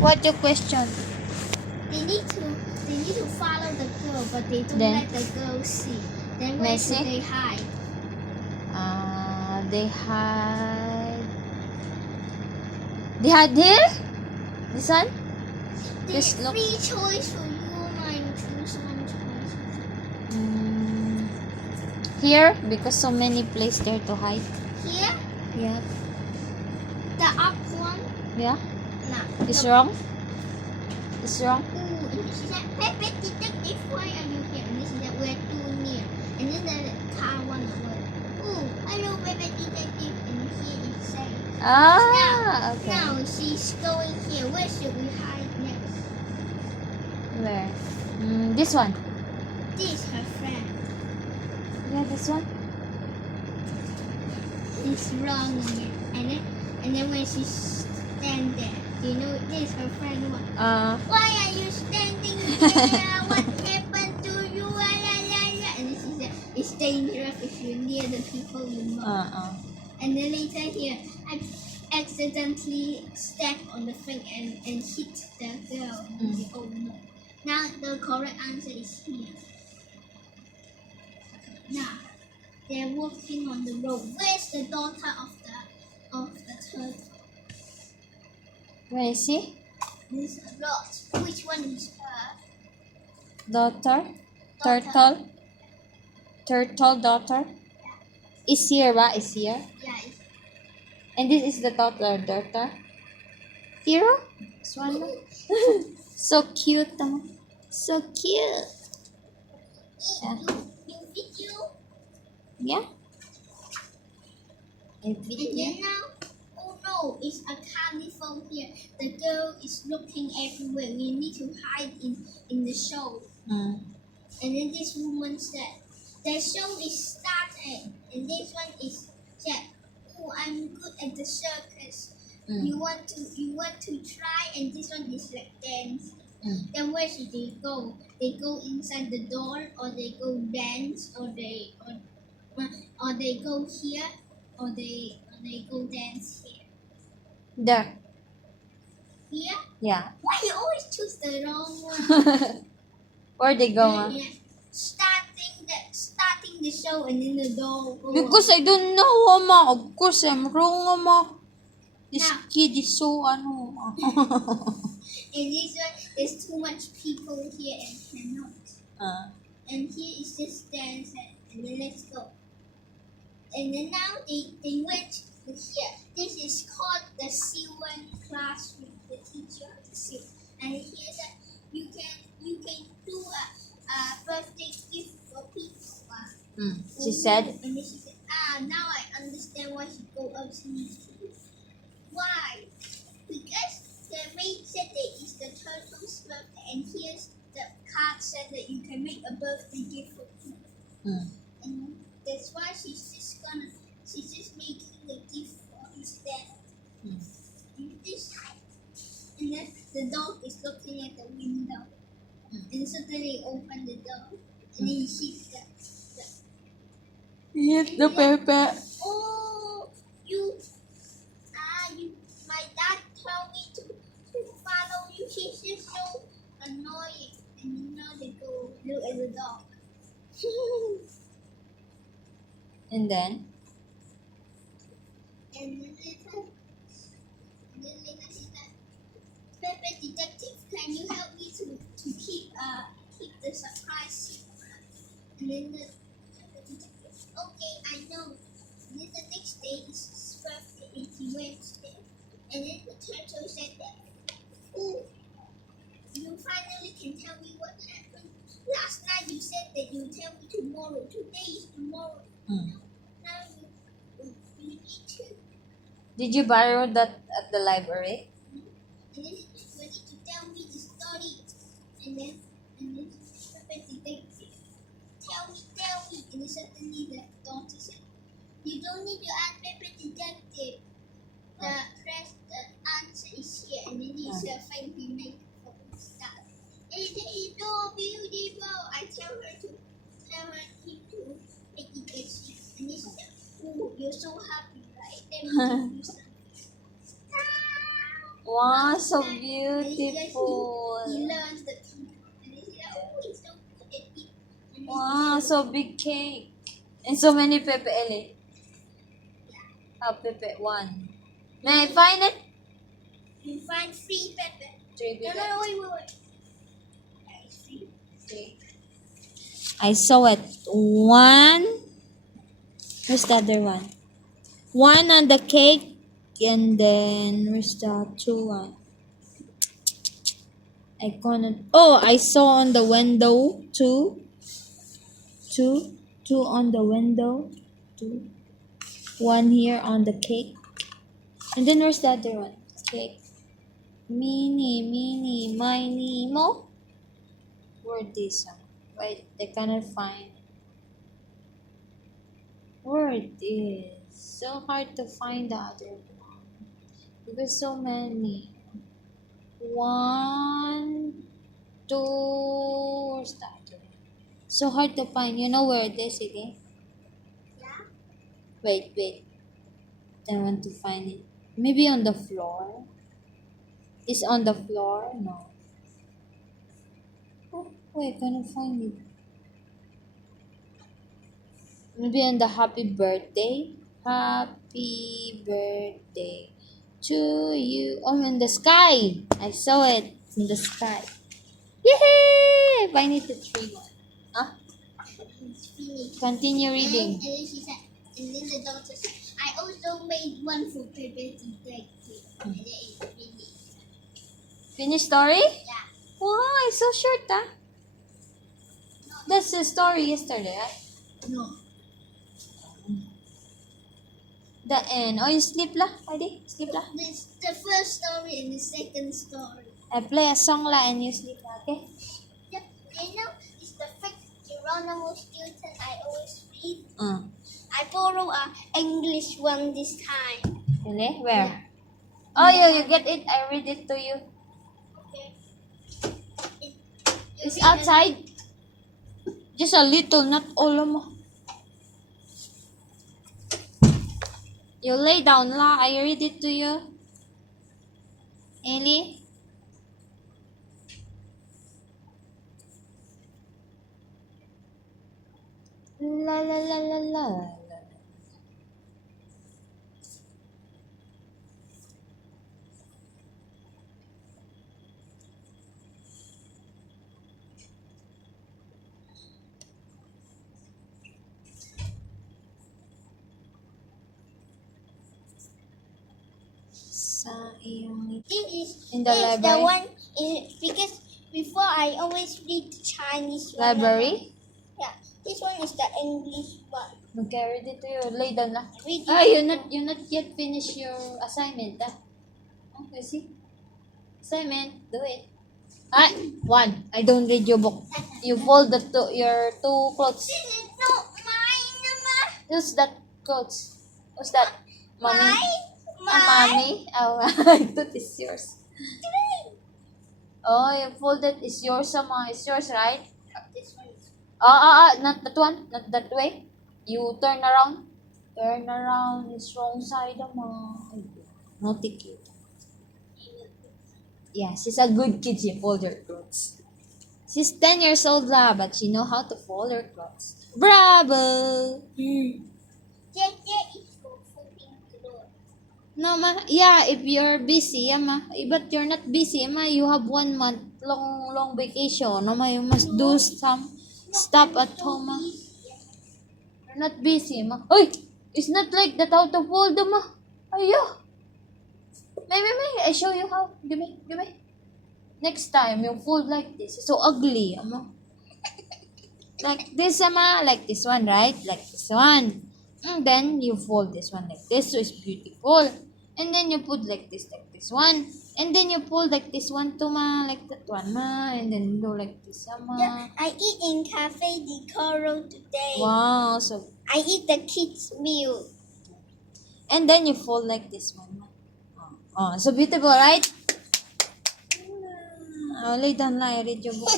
What your question? They need to follow the girl, but they don't Then? let the girl see. Then where should Messi? they hide? They hide. They hide here? This one? There's Just look. free choice for you, mine. Choose one choice. Here, because so many places there to hide. Here, Yeah. the up one. Yeah. Nah. It's the, wrong. It's wrong. Ooh, and she said, Pepe Detective, why are you here? And this is that we're too near. And then the car one away. Ooh, hello, Pepe Detective. And here it says. Ah, okay. Now she's going here. Where should we hide next? Where? This one. This her friend. Yeah, this one. It's wrong again. And then when she stand there, you know this her friend what? Why are you standing there? What happened to you? And then she said, it's dangerous if you're near the people you know. And then later here, I accidentally stepped on the thing and hit the girl. Oh no. Now the correct answer is here. Now they're walking on the road. Where's the daughter of the turtle? Where is she? There's a lot. Which one is her? Daughter. Turtle. Turtle daughter. Is here, ba? Is here. Yeah, it's And this is the daughter. Hero? This one. So cute, naman. So cute. Yeah. you video. Yeah. A And video. then now, oh no, it's a carnival here. The girl is looking everywhere. We need to hide in the show. And then this woman said, the show is started. And this one is said, oh, I'm good at the circus. You want to try? And this one is like dance. Then where should they go? They go inside the door, or they go dance, or they go here, or they go dance here. There. Here? Yeah. Why you always choose the wrong one? Where they go, ah? Yeah. Starting the show and then the door. Because I don't know, ma. Of course, I'm wrong, ma. This Now- kid is so, ano, ma. And this one, there's too much people here and cannot. And here is just dance and then let's go. And then now they went here. This is called the Silvan classroom. The teacher of the Silvan. And here that you can do a birthday gift for people. She said, And then she said, now I understand why she go up to me. Why? Because the maid said that it's the turtle's birthday, and here's the card said that you can make a birthday gift for people. And that's why she's just making the gift for his dad. And then the dog is looking at the window. And suddenly open the door. And then he hits hit the Pepe. oh, my dad told me to follow you. He's just so annoying. And now they go look at the dog. And then? And then later she said, Pepe Detective, can you help me to keep the surprise secret? And then the Pepe Detective, okay, I know. And then the next day is his birthday and he went there. And then the turtle said that, oh, you finally can tell me what happened. Last night you said that you'll tell me tomorrow. Today is tomorrow. Now you need to. Did you borrow that at the library? And then you need to tell me the story. And then Pepe Detective, tell me. And then suddenly the daughter said, you don't need to ask Pepe Detective. The answer is here. And then it's a thing we make for start. It is so beautiful. I tell her to make it easy. And then she said, oh, you're so happy, right? Let me give you something. Wow, so He beautiful. learns the people. And he said, oh, it's so good at it. And then Wow, so big cake. And so many Pepe Ele. Oh, Pepe 1. May I find it? you find 3 pepper. 3 No, Pepe. no, no, wait. Okay, 3. 3. I saw it. 1. Where's the other one? 1 on the cake. And then, where's the 2 one? I couldn't. Oh, I saw on the window. 2. 2. 2 on the window. 2. 1 here on the cake. And then where's the other one? Cake. Mini, miny, mo. Where this one? Wait, I cannot find. Where it is? So hard to find the other one. Because so many. 1, 2. Where's the other one? So hard to find. You know where it is again? Yeah? Wait. I want to find it. Maybe on the floor. Is on the floor? No. Oh, wait, I cannot find it. Maybe on the happy birthday. Happy birthday to you. Oh, in the sky. I saw it in the sky. Yay! I need the 3 one. Ah, It's finished. continue And reading. then she said, and then the doctor said, I also made one for Pepe to take it. And then it's finished. Finish story? Yeah. Wow, it's so short, ah. That's the story yesterday, right? No. The end. Oh, you sleep lah. Adi, sleep lah. This the first story and the second story. I play a song lah and you sleep lah, okay? Yeah, you know, it's the fake Geronimo Stilton I always read. I borrow a English one this time. Really? Where? Oh, you get it. I read it to you. Okay. It's outside. Just a little, not all mo. You lay down lah. I read it to you. Ellie? La la la la la la. Sa iyong This is in the this is the library? one because before I always read the Chinese one. Library? Yeah, this one is the English one. Okay, read it to you. Lay down lah. Read it. Ah, you not yet finish your assignment, ah. Okay, see? Assignment, do it. Ah, 1. I don't read your book. You fold your 2 clothes. This is not mine, Mama. Who's that clothes? Who's that? Mommy? Mine. Mommy? Oh, I thought it's yours. Oh, you folded. It's yours, Sama. It's yours, right? This one is. Not that one. Not that way. You turn around. Turn around. It's wrong side, Ama. Naughty kid. Yeah, she's a good kid. She fold her clothes. She's 10 years old lah, but she know how to fold her clothes. Bravo! JJ is for folding clothes. No, ma. Yeah, if you're busy, yeah, ma. But you're not busy, ma. You have 1 month long vacation. No, ma. You must do some stuff at home, ma. You're not busy, ma. Oy! It's not like that how to fold, ma. Ayo! May, I show you how. Give me. Next time, you fold like this. It's so ugly, ama. Like this, ama. Like this one, right? Like this one. And then, you fold this one like this. So, it's beautiful. And then, you put like this one. And then, you pull like this one too, ma. Like that one, ma. And then, do like this, ama. Yeah, I eat in Cafe Decoro today. Wow. So, I eat the kids' meal. and then, you fold like this one, ma. Oh, so beautiful, right? Oh, lay down lah. I read your book.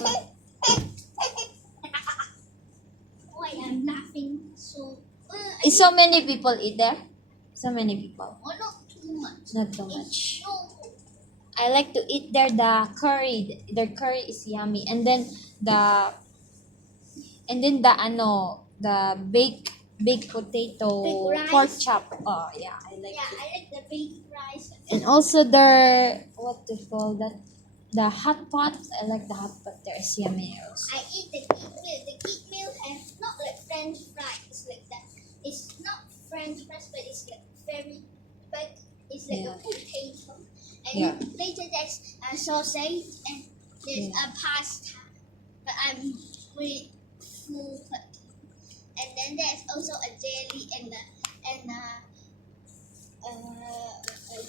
Why I'm laughing so. Is so many people eat there? So many people. Oh, not too much. Not too much. No. I like to eat there the curry. Their curry is yummy. The baked potato Baked pork rice. chop. Oh yeah, I like Yeah, it. I like the baked rice. And also their what do you call that? The hot pot. I like the hot pot. There is yummy also. I eat the kid meal. The kid meal has not like French fries like that. It's not French fries, but it's like very, but it's like Yeah. a potato. And Yeah. later there's a sausage and there's Yeah. a pasta. But I'm with full cut. And then there's also a jelly and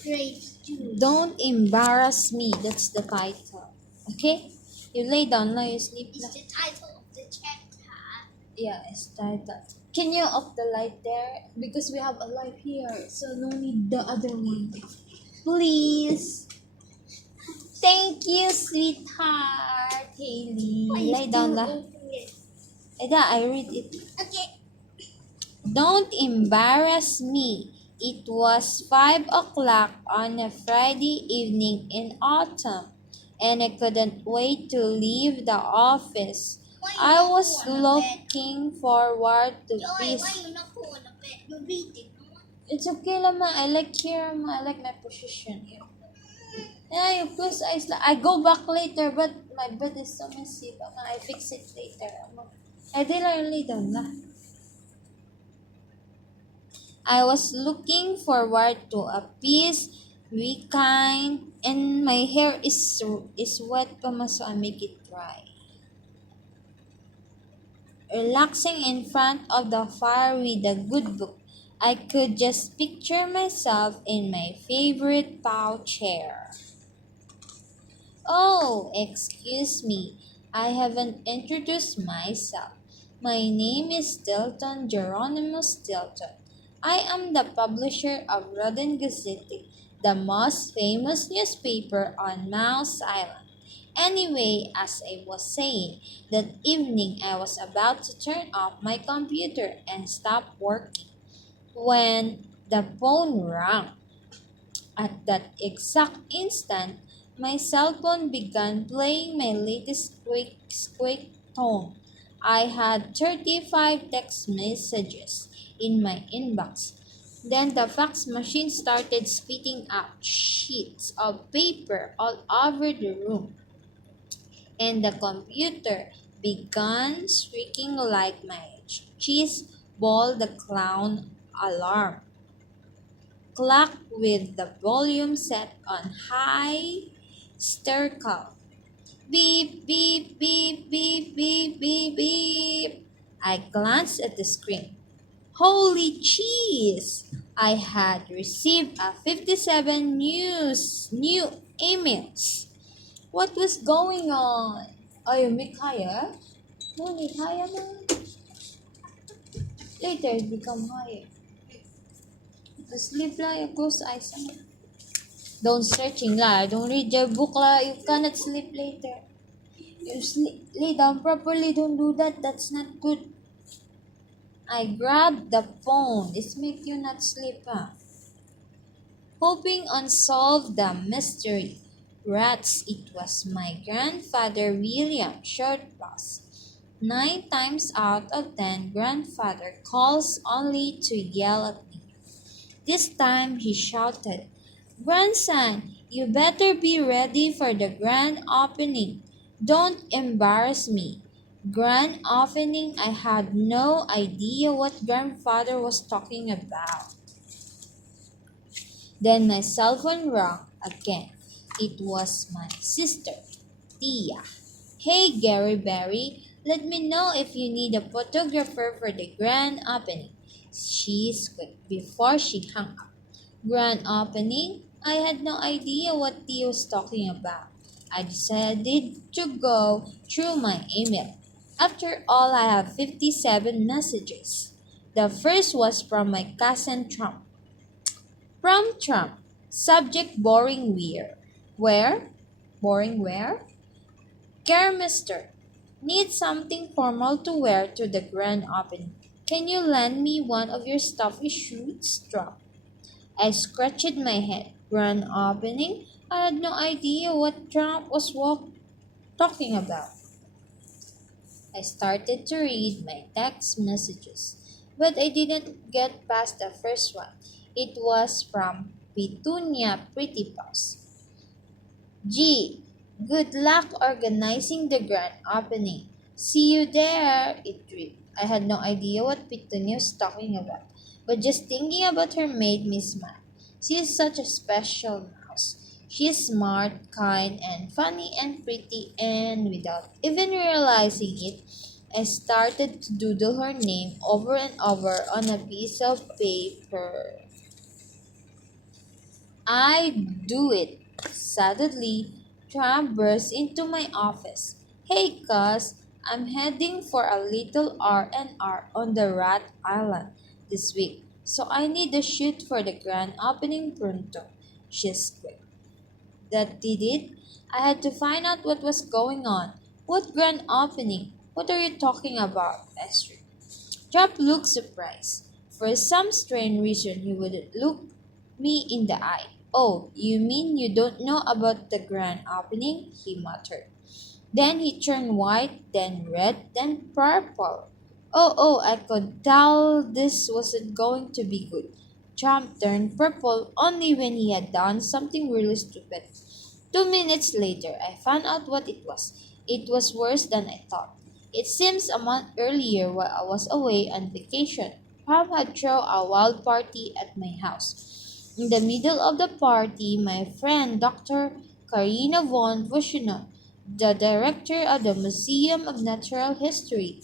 grape juice. Don't embarrass me. That's the title. Okay? You lay down now. You sleep It's na. the title of the chapter. Yeah, it's title. Can you off the light there? Because we have a light here. So no need the other one. Please. Thank you, sweetheart. Haley. Why you Lay down still la. open it? Eda, I read it. Okay. Don't embarrass me. It was 5 o'clock on a Friday evening in autumn, and I couldn't wait to leave the office. Why you I not was go on the bed? looking forward to Joy, peace. why you not go on the bed? You're reading. It's okay lang ma. I like here ma. I like my position here. Yeah, of course I go back later, but my bed is so messy. But I fix it later. I did lay down na. I was looking forward to a peace weekend, and my hair is wet pa ma, so I make it dry. Relaxing in front of the fire with a good book, I could just picture myself in my favorite bow chair. Oh, excuse me, I haven't introduced myself. My name is Stilton Geronimo Stilton. I am the publisher of Rodin Gazette, the most famous newspaper on Mouse Island. Anyway, as I was saying, that evening I was about to turn off my computer and stop working when the phone rang. At that exact instant, my cell phone began playing my latest squeak tone. I had 35 text messages in my inbox. Then the fax machine started spitting out sheets of paper all over the room, and the computer began shrieking like my cheese ball the clown alarm clock with the volume set on high hysterical. Beep, beep, beep, beep, beep, beep, beep. I glanced at the screen. Holy cheese! I had received a 57 new emails. What was going on? Are you make higher? No need higher man. Later it become higher. To sleep la, you close eyes. Don't searching la. Don't read your book la. You cannot sleep later. You sleep, lay down properly. Don't do that. That's not good. I grabbed the phone. This make you not sleep, huh? Hoping unsolved the mystery. Rats, it was my grandfather William Shortpaws. 9 times out of 10, grandfather calls only to yell at me. This time he shouted, "Grandson, you better be ready for the grand opening. Don't embarrass me." Grand opening, I had no idea what grandfather was talking about. Then my cell phone rang again. It was my sister, Tia. "Hey Gary Barry, let me know if you need a photographer for the grand opening," she squeaked before she hung up. Grand opening? I had no idea what Tia was talking about. I decided to go through my email. After all, I have 57 messages. The first was from my cousin Trump. From Trump. Subject boring weird. Where? Boring where? "Mister, need something formal to wear to the grand opening. Can you lend me one of your stuffy shoes?" Trump. I scratched my head. Grand opening? I had no idea what Trump was talking about. I started to read my text messages, but I didn't get past the first one. It was from Petunia Pretty Paws. Gee, good luck organizing the grand opening. See you there, it read. I had no idea what Petunia was talking about, but just thinking about her made me smile. She is such a special mouse. She is smart, kind, and funny and pretty, and without even realizing it, I started to doodle her name over and over on a piece of paper. I do it. Suddenly, Trump burst into my office. Hey, cuz, I'm heading for a little R&R on the Rat Island this week, so I need a shoot for the grand opening pronto. She's quick. That did it. I had to find out what was going on. What grand opening? What are you talking about, Esther? Trump looked surprised. For some strange reason, he would look me in the eye. Oh, you mean you don't know about the grand opening? He muttered. Then he turned white, then red, then purple. Oh, I could tell this wasn't going to be good. Trump turned purple only when he had done something really stupid. 2 minutes later, I found out what it was. It was worse than I thought. It seems a month earlier, while I was away on vacation, Pam had thrown a wild party at my house. In the middle of the party, my friend Dr. Karina von Vushino, the director of the Museum of Natural History,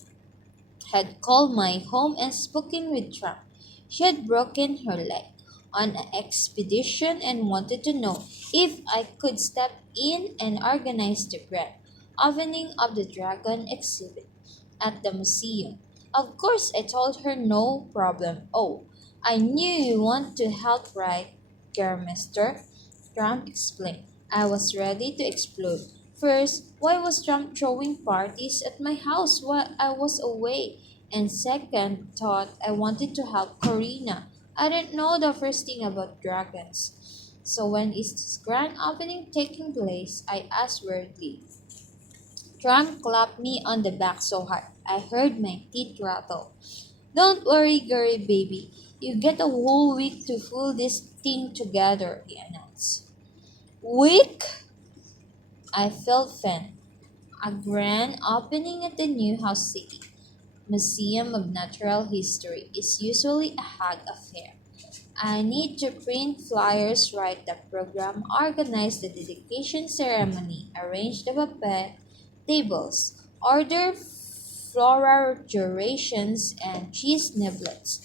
had called my home and spoken with Trump. She had broken her leg on an expedition and wanted to know if I could step in and organize the grand opening of the dragon exhibit at the museum. Of course, I told her no problem. Oh, I knew you want to help, right, Mister? Trump explained. I was ready to explode. First, why was Trump throwing parties at my house while I was away? And second, thought I wanted to help Corina. I didn't know the first thing about dragons. So when is this grand opening taking place? I asked weirdly. Trump clapped me on the back so hard I heard my teeth rattle. Don't worry, Gary baby. You get a whole week to pull this thing together, he announced. Week? I felt faint. A grand opening at the Newhouse City Museum of Natural History is usually a hug affair. I need to print flyers, write the program, organize the dedication ceremony, arrange the buffet tables, order floral decorations, and cheese niblets.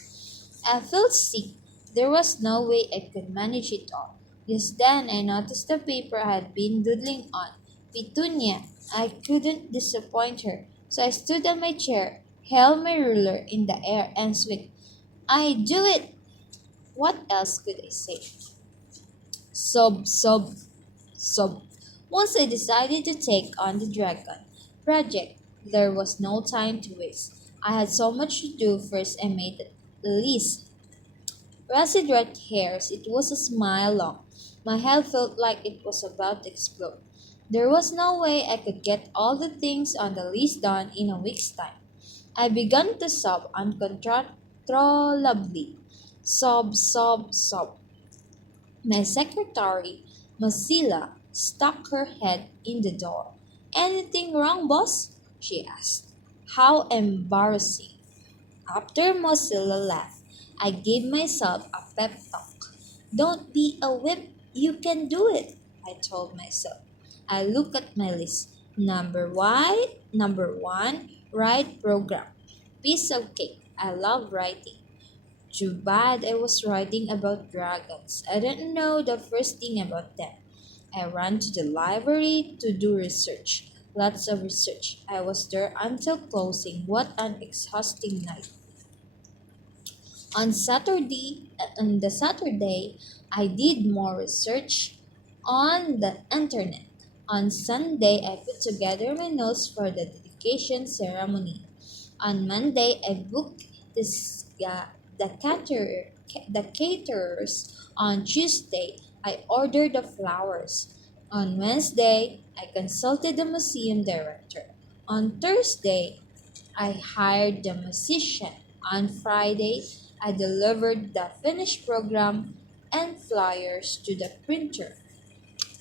I felt sick. There was no way I could manage it all. Just then I noticed the paper I had been doodling on. Petunia. I couldn't disappoint her, so I stood on my chair, held my ruler in the air, and squeaked, I do it! What else could I say? Sob, sob. Once I decided to take on the dragon project, there was no time to waste. I had so much to do. First, I made a list. Rusted red hairs, it was a mile long. My head felt like it was about to explode. There was no way I could get all the things on the list done in a week's time. I began to sob uncontrollably. Sob. My secretary, Mozilla, stuck her head in the door. Anything wrong, boss? She asked. How embarrassing. After Mozilla left, I gave myself a pep talk. Don't be a whip, you can do it, I told myself. I looked at my list. Number one, write program. Piece of cake. I love writing. Too bad I was writing about dragons. I didn't know the first thing about them. I ran to the library to do research. Lots of research. I was there until closing. What an exhausting night. On the Saturday, I did more research on the internet. On Sunday, I put together my notes for the dedication ceremony. On Monday, I booked this, the caterers. On Tuesday, I ordered the flowers. On Wednesday, I consulted the museum director. On Thursday, I hired the musician. On Friday, I delivered the finished program and flyers to the printer.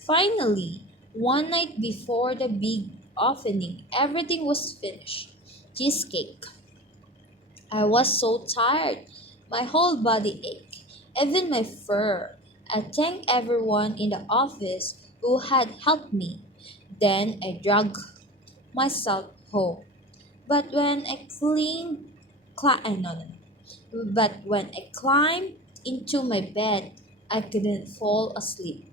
Finally, one night before the big opening, everything was finished. Cheesecake. I was so tired. My whole body ached, even my fur. I thanked everyone in the office who had helped me. Then I dragged myself home. But when I no, no, no. But when I climbed into my bed, I couldn't fall asleep.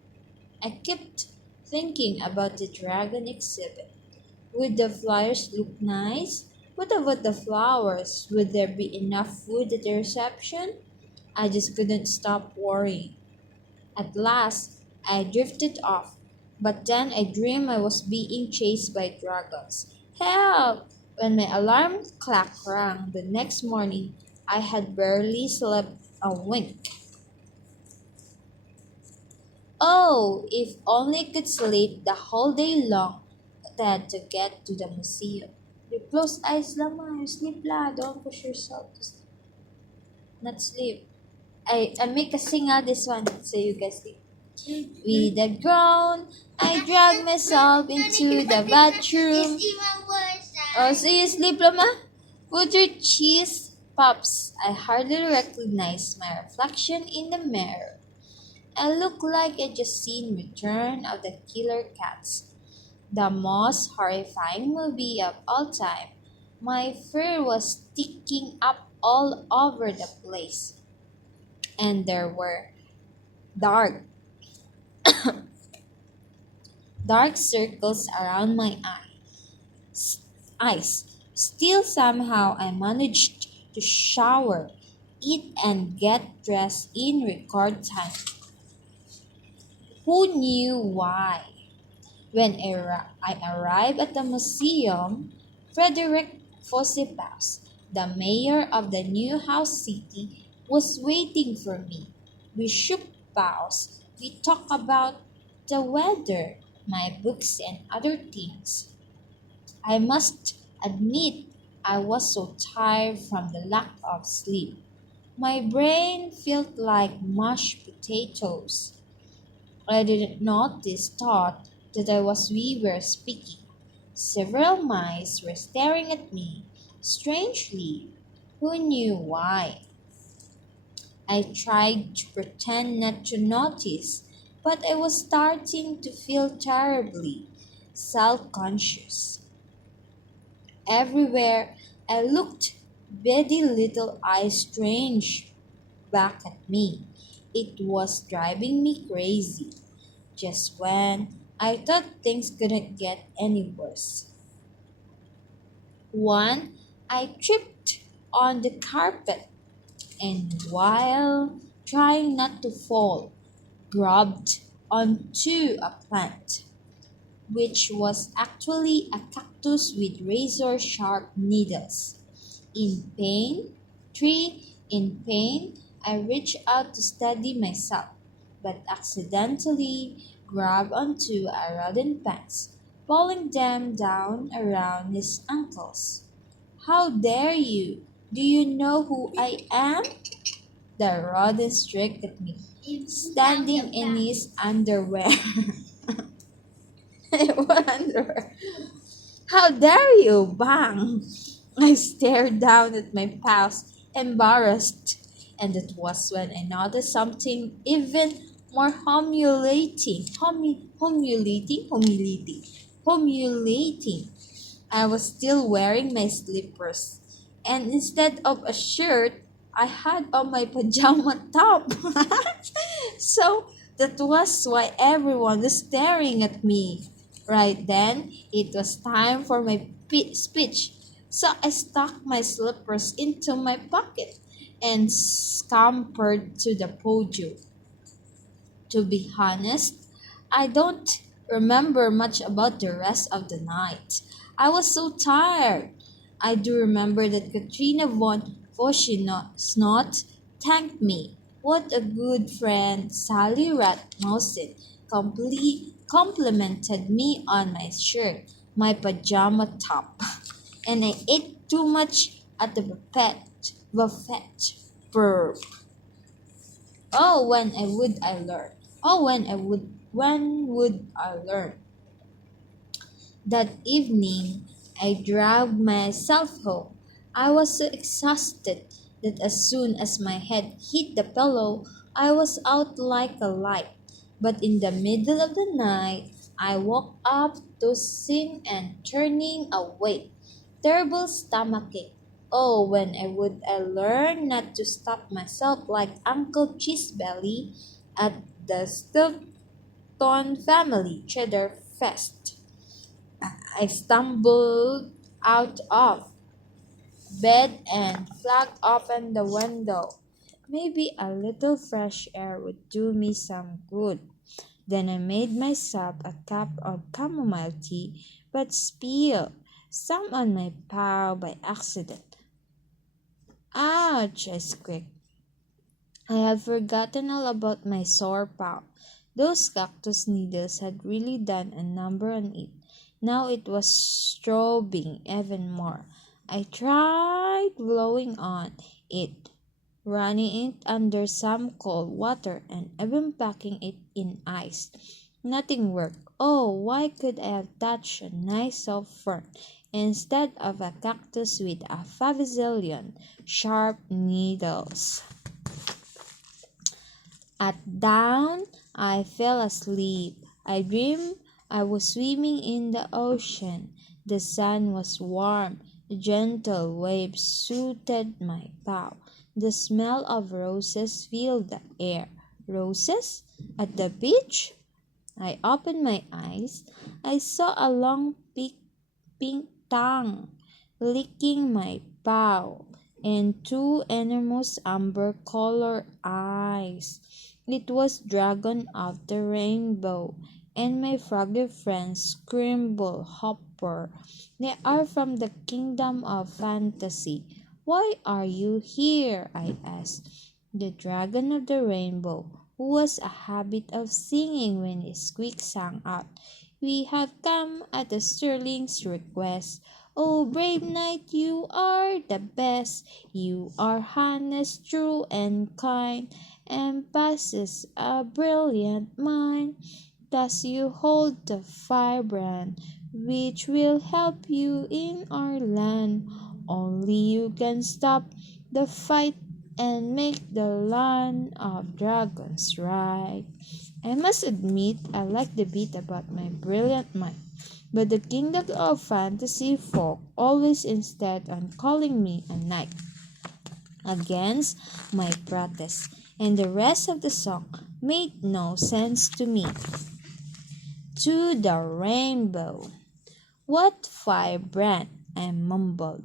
I kept thinking about the dragon exhibit. Would the flyers look nice? What about the flowers? Would there be enough food at the reception? I just couldn't stop worrying. At last, I drifted off, but then I dreamed I was being chased by dragons. Help! When my alarm clock rang the next morning, I had barely slept a wink. Oh, if only I could sleep the whole day long to get to the museum. You close eyes lang ma, you sleep la. Don't push yourself to sleep. Not sleep. I make a singa this one so you guys sleep. With a groan, I drag myself into the bathroom. It's even worse. Oh, so you sleep lang ma? Put your cheese pops. I hardly recognize my reflection in the mirror. I look like I just seen Return of the Killer Cats, the most horrifying movie of all time. My fur was sticking up all over the place, and there were dark, dark circles around my eyes. Still, somehow, I managed to shower, eat, and get dressed in record time. Who knew why? When I arrived at the museum, Frederick Fossipaus, the mayor of the new house city, was waiting for me. We shook bows. We talked about the weather, my books, and other things. I must admit, I was so tired from the lack of sleep. My brain felt like mashed potatoes. I didn't notice thought that we were speaking. Several mice were staring at me, strangely. Who knew why? I tried to pretend not to notice, but I was starting to feel terribly self conscious. Everywhere I looked, beady little eyes strange back at me. It was driving me crazy. Just when I thought things couldn't get any worse. One, I tripped on the carpet and while trying not to fall, grabbed onto a plant, which was actually a cactus with razor sharp needles. In pain, in pain, I reached out to steady myself, but accidentally grabbed onto a rodent pants, pulling them down around his ankles. How dare you? Do you know who I am? The rodent shrieked at me, standing in his underwear. Underwear. How dare you? Bang! I stared down at my pals, embarrassed. And it was when I noticed something even more humiliating. I was still wearing my slippers. And instead of a shirt, I had on my pajama top. So that was why everyone was staring at me. Right then, it was time for my speech. So I stuck my slippers into my pocket and scampered to the podium. To be honest, I don't remember much about the rest of the night. I was so tired. I do remember that Katrina von Snot thanked me. What a good friend, Sally Rasmussen complimented me on my shirt, my pajama top, and I ate too much at the buffet. Burp. Oh, when would I learn? Oh, when would I learn? That evening, I dragged myself home. I was so exhausted that as soon as my head hit the pillow, I was out like a light. But in the middle of the night, I woke up tossing and turning away. Terrible stomachache. Oh, when I learn not to stop myself like Uncle Cheesebelly at the Stilton family cheddar fest. I stumbled out of bed and flagged open the window. Maybe a little fresh air would do me some good. Then I made myself a cup of chamomile tea, but spilled some on my paw by accident. Ouch! I squeaked. I had forgotten all about my sore paw. Those cactus needles had really done a number on it. Now it was throbbing even more. I tried blowing on it, running it under some cold water, and even packing it in ice. Nothing worked. Oh, why could I have touched a nice soft fern instead of a cactus with a favazillion sharp needles? At dawn, I fell asleep. I dreamed I was swimming in the ocean. The sun was warm. Gentle waves soothed my paw. The smell of roses filled the air. Roses? At the beach? I opened my eyes. I saw a long pink tongue licking my paw and two enormous amber-colored eyes. It was Dragon of the Rainbow and my froggy friend Scrimble Hopper. They are from the kingdom of fantasy. Why are you here? I asked. The Dragon of the Rainbow, who was a habit of singing when his squeak sang out, "We have come at the Sterling's request. Oh, brave knight, you are the best. You are honest, true, and kind, and possess a brilliant mind. Thus you hold the firebrand, which will help you in our land. Only you can stop the fight and make the land of dragons right." I must admit I like the bit about my brilliant mind, but the kingdom of fantasy folk always insist on calling me a knight, against my protest, and the rest of the song made no sense to me. To the rainbow. What firebrand? I mumbled.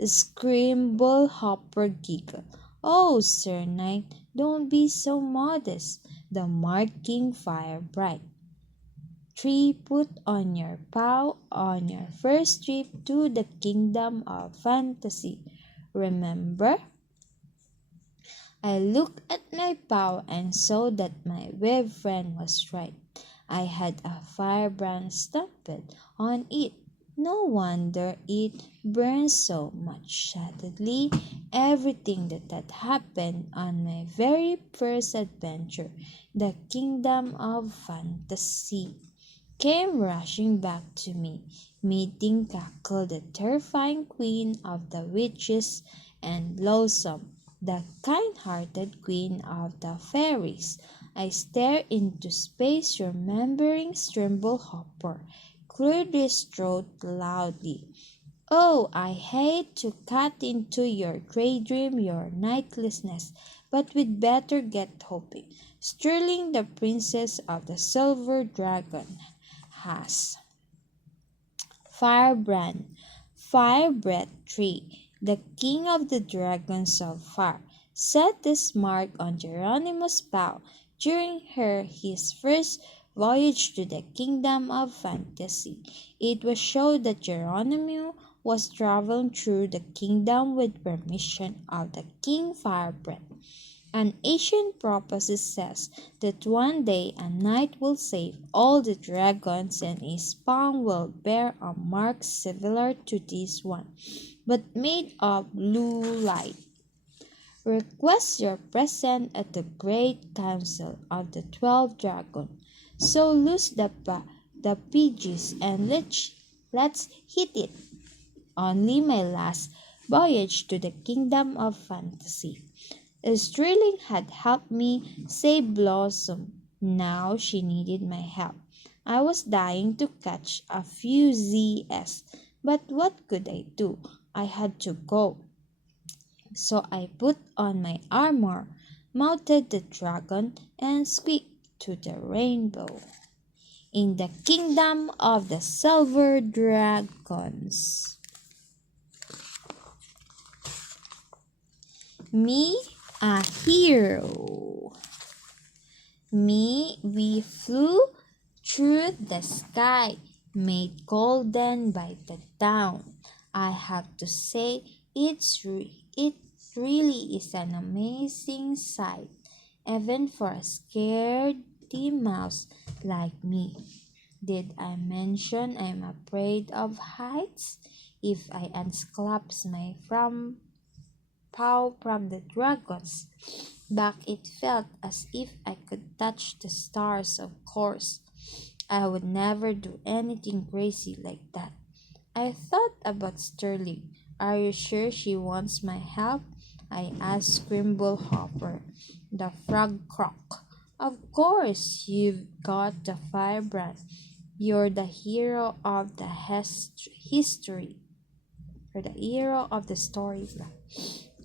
Scrimble Hopper giggled. Oh, Sir Knight, don't be so modest. The marking fire bright. Tree, put on your paw on your first trip to the kingdom of fantasy. Remember? I looked at my paw and saw that my web friend was right. I had a firebrand stamped on it. No wonder it burned so much. Suddenly, everything that had happened on my very first adventure, the kingdom of fantasy, came rushing back to me. Meeting Cackle, the terrifying queen of the witches, and Blossom, the kind-hearted queen of the fairies. I stared into space, remembering Hopper cleared his throat loudly. Oh, I hate to cut into your daydream, your nightlessness, but we'd better get hoping. Sterling, the princess of the silver dragon, has firebrand, firebreath tree, the king of the dragons of fire, set this mark on Geronimo's paw during his first voyage to the kingdom of fantasy. It was shown that Geronimo was traveling through the kingdom with permission of the King Firebrand. An ancient prophecy says that one day a knight will save all the dragons and his palm will bear a mark similar to this one, but made of blue light. Request your present at the great council of the 12 dragons. So loose the pages and let's hit it. Only my last voyage to the kingdom of fantasy. Sterling had helped me save Blossom. Now she needed my help. I was dying to catch a few ZS, but what could I do? I had to go. So I put on my armor, mounted the dragon, and squeaked to the rainbow. In the kingdom of the silver dragons. Me, a hero. We flew through the sky, made golden by the dawn. I have to say, it really is an amazing sight, even for a scaredy mouse like me. Did I mention I'm afraid of heights? If I unclasped my paw from the dragon's back, it felt as if I could touch the stars, of course. I would never do anything crazy like that. I thought about Sterling. Are you sure she wants my help? I asked Scrimblehopper, the frog croc. Of course, you've got the firebrand. You're the hero of the history. You're the hero of the story.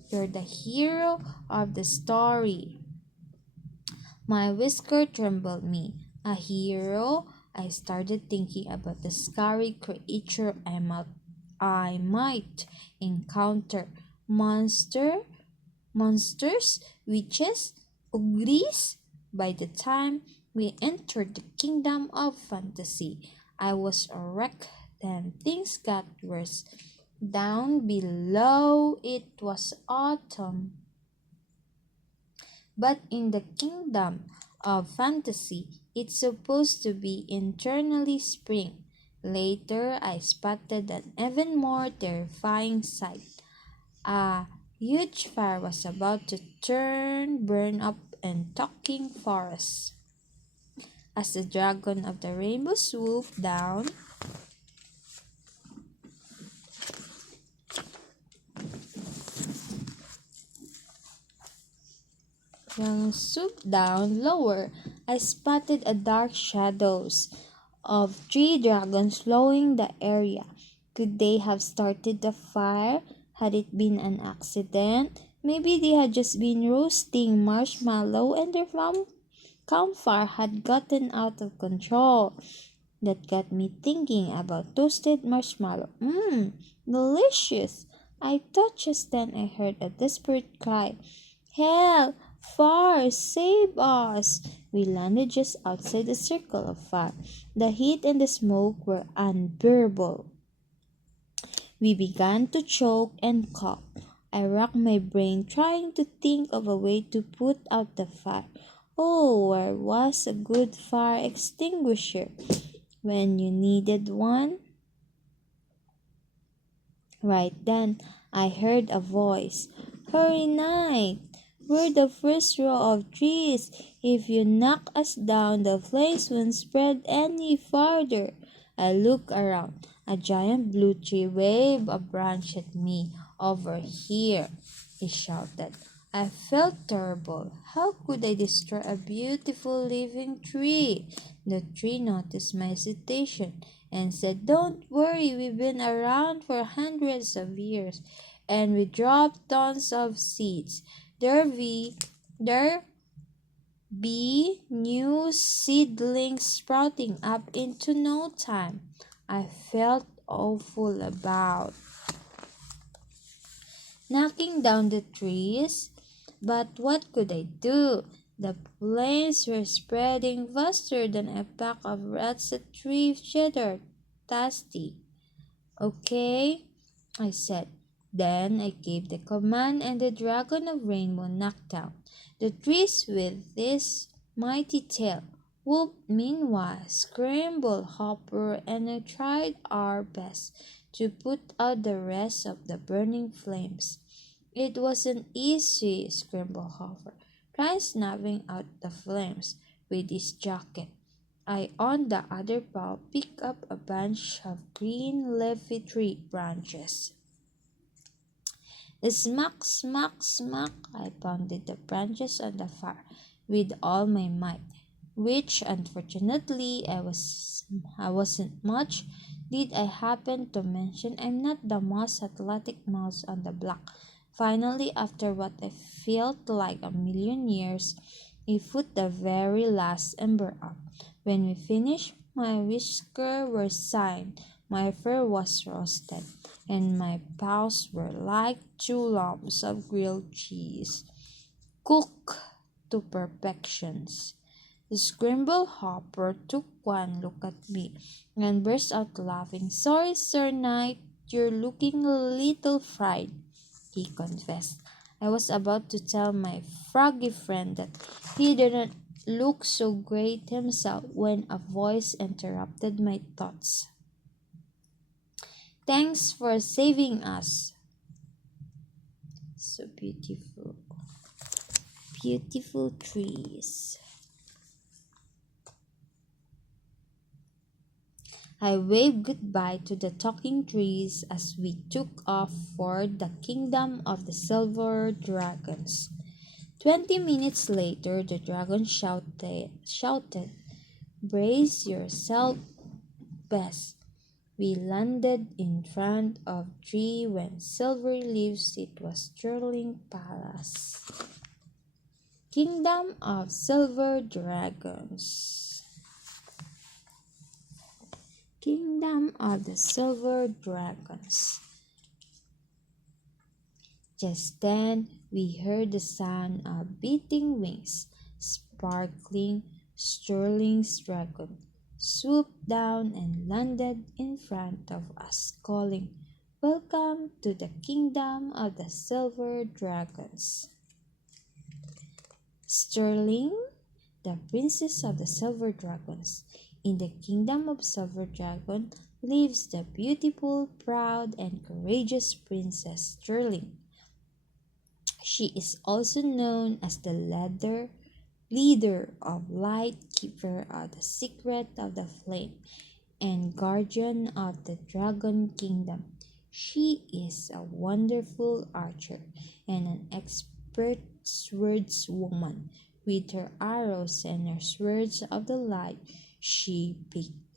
You're the hero of the story. My whisker trembled me. A hero? I started thinking about the scary creature I might encounter. Monsters, witches, ugris. By the time we entered the kingdom of fantasy, I was a wreck. Then things got worse. Down below it was autumn. But in the kingdom of fantasy, it's supposed to be eternally spring. Later, I spotted an even more terrifying sight. A huge fire was about to burn up a talking forest. As the dragon of the rainbow swooped down, lower, I spotted a dark shadows of 3 dragons flowing the area. Could they have started the fire? Had it been an accident? Maybe they had just been roasting marshmallow and their campfire had gotten out of control. That got me thinking about toasted marshmallow. Delicious! I thought just then I heard a desperate cry. Help! Fire! Save us! We landed just outside the circle of fire. The heat and the smoke were unbearable. We began to choke and cough. I racked my brain trying to think of a way to put out the fire. Oh, where was a good fire extinguisher when you needed one? Right then, I heard a voice. Hurry, Knight! We're the first row of trees. If you knock us down, the flames won't spread any farther. I looked around. A giant blue tree waved a branch at me. Over here, he shouted. I felt terrible. How could I destroy a beautiful living tree? The tree noticed my hesitation and said, Don't worry, we've been around for hundreds of years, and we dropped tons of seeds. There be new seedlings sprouting up into no time. I felt awful about knocking down the trees, but what could I do? The flames were spreading faster than a pack of rats at tree cheddar. Tasty. Okay, I said. Then I gave the command, and the dragon of rainbow knocked down the trees with his mighty tail. Whoop, meanwhile, scrambled Hopper, and I tried our best to put out the rest of the burning flames. It wasn't easy, scrambled Hopper, trying snapping out the flames with his jacket. I, on the other paw, picked up a bunch of green leafy tree branches. Smack, smack, smack, I pounded the branches on the fire with all my might, which unfortunately I wasn't much. Did I happen to mention I'm not the most athletic mouse on the block? Finally, after what I felt like a million years, I put the very last ember up. When we finished, my whiskers were signed, my fur was roasted, and my paws were like two lumps of grilled cheese, cooked to perfection. The scramble Hopper took one look at me and burst out laughing. Sorry, Sir Knight, you're looking a little fried, he confessed. I was about to tell my froggy friend that he didn't look so great himself when a voice interrupted my thoughts. Thanks for saving us. So beautiful. Beautiful trees. I waved goodbye to the talking trees as we took off for the kingdom of the silver dragons. 20 minutes later, the dragon shouted, Brace yourself, Bess. We landed in front of tree when silvery leaves. It was Sterling Palace. Kingdom of Silver Dragons. Kingdom of the Silver Dragons. Just then, we heard the sound of beating wings. Sparkling Sterling's dragon swooped down and landed in front of us, calling, Welcome to the Kingdom of the Silver Dragons. Sterling, the Princess of the Silver Dragons. In the Kingdom of Silver Dragon lives the beautiful, proud, and courageous Princess Sterling. She is also known as the leader of light, keeper of the secret of the flame, and guardian of the Dragon Kingdom. She is a wonderful archer and an expert swordswoman. With her arrows and her swords of the light, she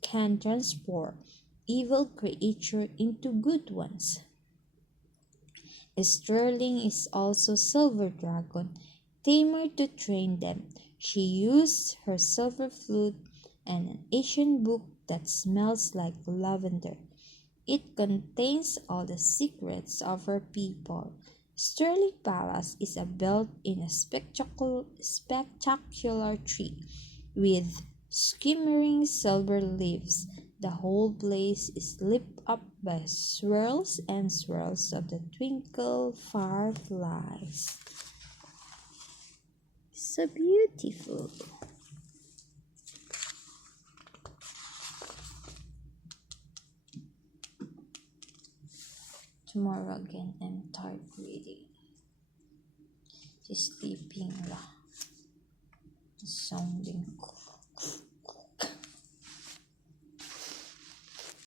can transform evil creatures into good ones. Sterling is also Silver Dragon, tamer to train them. She used her silver flute and an ancient book that smells like lavender. It contains all the secrets of her people. Sterling Palace is built in a spectacular tree with shimmering silver leaves. The whole place is lit up by swirls and swirls of the twinkle fireflies. So beautiful. Tomorrow again, I'm tired reading. Just sleeping lah. Sounding cool.